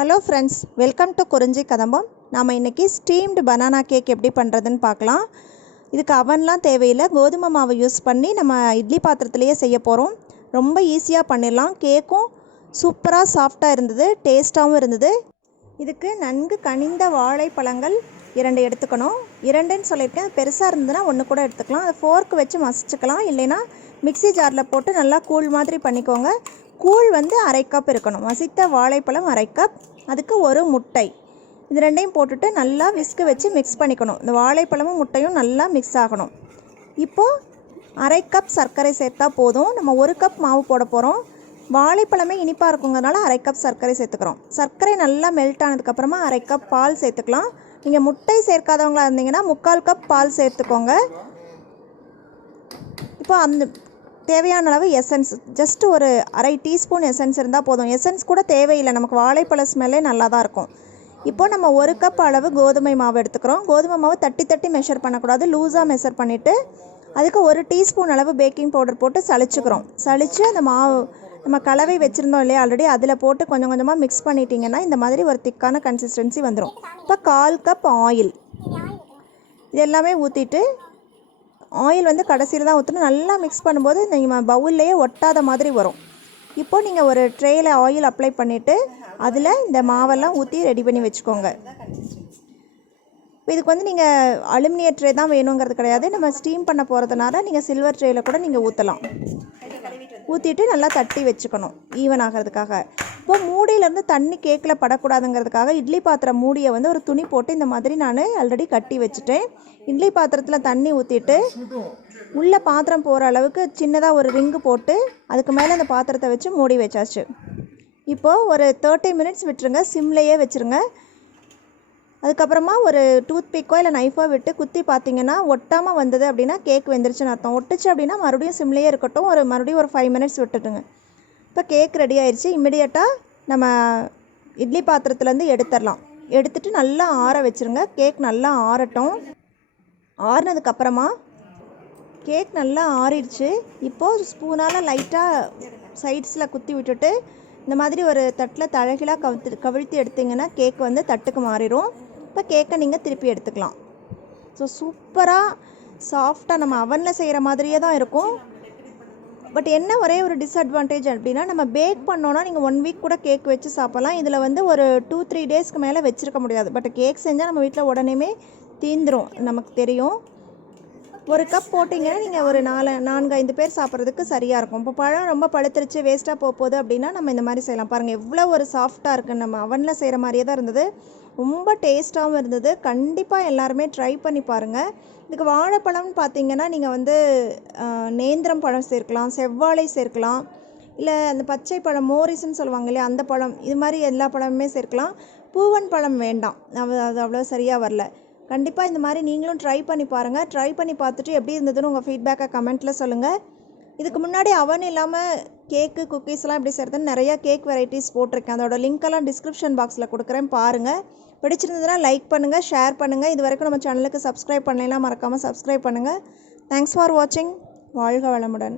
Hello friends, welcome to Kurinjikadambam. நாம் இன்றைக்கி steamed banana cake எப்படி பண்ணுறதுன்னு பார்க்கலாம். இதுக்கு அவன்லாம் தேவையில்லை, கோதுமை மாவு யூஸ் பண்ணி நம்ம இட்லி பாத்திரத்துலேயே செய்ய போகிறோம். ரொம்ப ஈஸியாக பண்ணிடலாம். கேக்கும் சூப்பராக சாஃப்டாக இருந்தது, டேஸ்ட்டாகவும் இருந்தது. இதுக்கு நன்கு கனிந்த வாழைப்பழங்கள் 2 எடுத்துக்கணும். 2ன்னு சொல்லியிருக்கேன், பெருசாக இருந்ததுன்னா 1 கூட எடுத்துக்கலாம். அதை ஃபோர்க்கு வச்சு மசிச்சுக்கலாம், இல்லைன்னா மிக்சி ஜாரில் போட்டு நல்லா கூழ் மாதிரி பண்ணிக்கோங்க. கூழ் வந்து 1/2 கப் இருக்கணும். மசித்த வாழைப்பழம் 1/2 கப், அதுக்கு 1 முட்டை. இது 2யும் போட்டுட்டு நல்லா விஸ்கு வச்சு மிக்ஸ் பண்ணிக்கணும். இந்த வாழைப்பழமும் முட்டையும் நல்லா மிக்ஸ் ஆகணும். இப்போது 1/2 கப் சர்க்கரை சேர்த்தா போதும். நம்ம 1 கப் மாவு போட போகிறோம். வாழைப்பழமே இனிப்பாக இருக்குங்கிறதுனால 1/2 கப் சர்க்கரை சேர்த்துக்கிறோம். சர்க்கரை நல்லா மெல்ட் ஆனதுக்கப்புறமா 1/2 கப் பால் சேர்த்துக்கலாம். நீங்கள் முட்டை சேர்க்காதவங்களா இருந்தீங்கன்னா 3/4 கப் பால் சேர்த்துக்கோங்க. இப்போ அந்த தேவையான அளவு எசன்ஸ், ஜஸ்ட் ஒரு 1/2 டீஸ்பூன் எசன்ஸ் இருந்தால் போதும். எசன்ஸ் கூட தேவையில்லை, நமக்கு வாழைப்பழ ஸ்மெல்லே நல்லா தான் இருக்கும். இப்போ நம்ம 1 கப் அளவு கோதுமை மாவு எடுத்துக்கிறோம். கோதுமை மாவு தட்டி மெஷர் பண்ணக்கூடாது, லூஸாக மெஷர் பண்ணிவிட்டு அதுக்கு 1 டீஸ்பூன் அளவு பேக்கிங் பவுடர் போட்டு சளிச்சுக்கிறோம். சளிச்சு அந்த மாவு நம்ம கலவை வச்சுருந்தோம் இல்லையா ஆல்ரெடி, அதில் போட்டு கொஞ்சம் கொஞ்சமாக மிக்ஸ் பண்ணிட்டீங்கன்னா இந்த மாதிரி ஒரு திக்கான கன்சிஸ்டன்சி வந்துடும். இப்போ 1/4 கப் ஆயில், இது எல்லாமே ஊற்றிட்டு, ஆயில் வந்து கடைசியில் தான் ஊற்றணும். நல்லா மிக்ஸ் பண்ணும்போது நீங்கள் பவுல்லையே ஒட்டாத மாதிரி வரும். இப்போது நீங்கள் ஒரு ட்ரேயில் ஆயில் அப்ளை பண்ணிவிட்டு அதில் இந்த மாவெல்லாம் ஊற்றி ரெடி பண்ணி வச்சுக்கோங்க. இப்போ இதுக்கு வந்து நீங்கள் அலுமினிய ட்ரே தான் வேணுங்கிறது கிடையாது. நம்ம ஸ்டீம் பண்ண போகிறதுனால நீங்கள் சில்வர் ட்ரேயில் கூட நீங்கள் ஊற்றலாம். ஊற்றிட்டு நல்லா தட்டி வச்சுக்கணும் ஈவன் ஆகிறதுக்காக. இப்போ மூடியிலேருந்து தண்ணி கேக்கில் படக்கூடாதுங்கிறதுக்காக இட்லி பாத்திரம் மூடியை வந்து ஒரு துணி போட்டு இந்த மாதிரி நான் ஆல்ரெடி கட்டி வச்சுட்டேன். இட்லி பாத்திரத்தில் தண்ணி ஊற்றிட்டு உள்ளே பாத்திரம் போகிற அளவுக்கு சின்னதாக ஒரு ரிங்கு போட்டு அதுக்கு மேலே அந்த பாத்திரத்தை வச்சு மூடி வச்சாச்சு. இப்போது ஒரு 30 மினிட்ஸ் விட்டுருங்க, சிம்லேயே வச்சுருங்க. அதுக்கப்புறமா ஒரு டூத் பிக்கோ இல்லை நைஃபோ விட்டு குத்தி பார்த்தீங்கன்னா ஒட்டாமல் வந்தது அப்படின்னா கேக் வெந்துருச்சுன்னு அர்த்தம். ஒட்டுச்சு அப்படின்னா மறுபடியும் சிம்லேயே இருக்கட்டும், மறுபடியும் ஒரு 5 மினிட்ஸ் விட்டுட்டுங்க. இப்போ கேக் ரெடி ஆயிடுச்சு. இம்மிடியட்டாக நம்ம இட்லி பாத்திரத்துலேருந்து எடுத்துடலாம். எடுத்துகிட்டு நல்லா ஆற வச்சுருங்க. கேக் நல்லா ஆறட்டும். ஆறினதுக்கப்புறமா கேக் நல்லா ஆறிடுச்சு. இப்போது ஸ்பூனால் லைட்டாக சைட்ஸில் குத்தி விட்டுட்டு இந்த மாதிரி ஒரு தட்டில் தழகிலாக கவிழ்த்தி எடுத்திங்கன்னா கேக் வந்து தட்டுக்கு மாறிடும். இப்போ கேக்கை நீங்கள் திருப்பி எடுத்துக்கலாம். ஸோ சூப்பராக சாஃப்டாக நம்ம அவனில் செய்கிற மாதிரியே தான் இருக்கும். பட் என்ன ஒரே ஒரு டிஸ்அட்வான்டேஜ் அப்படின்னா, நம்ம பேக் பண்ணோன்னா நீங்கள் 1 வீக் கூட கேக் வச்சு சாப்பிட்லாம். இதில் வந்து ஒரு 2-3 டேஸ்க்கு மேலே வச்சுருக்க முடியாது. பட் கேக் செஞ்சால் நம்ம வீட்டில் உடனேமே தீந்துடும், நமக்கு தெரியும். 1 கப் போட்டிங்கன்னா நீங்கள் ஒரு 4-5 பேர் சாப்பிட்றதுக்கு சரியாக இருக்கும். இப்போ பழம் ரொம்ப பழுத்துருச்சு, வேஸ்ட்டாக போகுது அப்படின்னா நம்ம இந்த மாதிரி செய்யலாம். பாருங்கள் எவ்வளோ ஒரு சாஃப்டாக இருக்குது. நம்ம அவனில் செய்கிற மாதிரியே தான் இருந்தது, ரொம்ப டேஸ்ட்டாகவும் இருந்தது. கண்டிப்பாக எல்லாருமே ட்ரை பண்ணி பாருங்கள். இதுக்கு வாழைப்பழம்னு பார்த்தீங்கன்னா நீங்கள் வந்து நேந்திரம் பழம் சேர்க்கலாம், செவ்வாழை சேர்க்கலாம், இல்லை அந்த பச்சை பழம் மோரிஸ்ன்னு சொல்லுவாங்க இல்லையா, அந்த பழம், இது மாதிரி எல்லா பழமுமே சேர்க்கலாம். பூவன் பழம் வேண்டாம், அது அவ்வளோ சரியாக வரல. கண்டிப்பாக இந்த மாதிரி நீங்களும் ட்ரை பண்ணி பாருங்கள். ட்ரை பண்ணி பார்த்துட்டு எப்படி இருந்ததுன்னு உங்கள் ஃபீட்பேக்கை கமெண்ட்டில் சொல்லுங்கள். இதுக்கு முன்னாடி அவன் இல்லாமல் கேக்கு குக்கீஸ்லாம் எப்படி செய்கிறதுன்னு நிறையா கேக் வெரைட்டிஸ் போட்டிருக்கேன். அதோட லிங்க்கெல்லாம் டிஸ்கிரிப்ஷன் பாக்ஸில் கொடுக்குறேன், பாருங்கள். பிடிச்சிருந்ததுன்னா லைக் பண்ணுங்கள், ஷேர் பண்ணுங்கள். இது வரைக்கும் நம்ம சேனலுக்கு சப்ஸ்கிரைப் பண்ணலாம், மறக்காமல் சப்ஸ்கிரைப் பண்ணுங்கள். தேங்க்ஸ் ஃபார் வாட்சிங். வாழ்க வளமுடன்.